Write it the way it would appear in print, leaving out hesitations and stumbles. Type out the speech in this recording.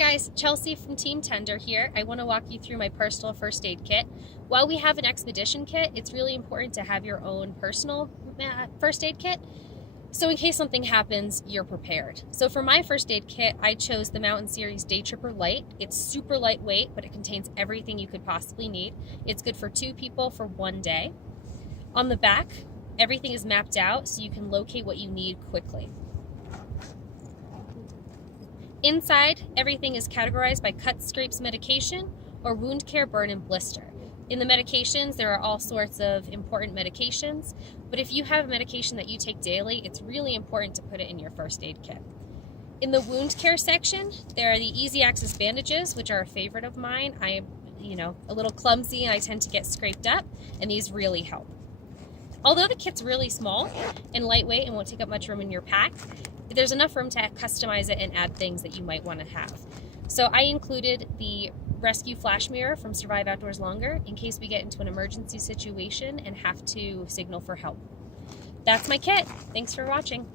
guys, Chelsea from Team Tender here. I want to walk you through my personal first aid kit. While we have an expedition kit, it's really important to have your own personal first aid kit. So in case something happens, you're prepared. So for my first aid kit, I chose the Mountain Series Day Tripper Lite. It's super lightweight, but it contains everything you could possibly need. It's good for 2 people for 1 day. On the back, everything is mapped out so you can locate what you need quickly. Inside, everything is categorized by cuts, scrapes, medication, or wound care, burn, and blister. In the medications, there are all sorts of important medications, but if you have a medication that you take daily, it's really important to put it in your first aid kit. In the wound care section, there are the easy access bandages, which are a favorite of mine. I am, a little clumsy and I tend to get scraped up, and these really help. Although the kit's really small and lightweight and won't take up much room in your pack, there's enough room to customize it and add things that you might want to have. So I included the rescue flash mirror from Survive Outdoors Longer in case we get into an emergency situation and have to signal for help. That's my kit. Thanks for watching.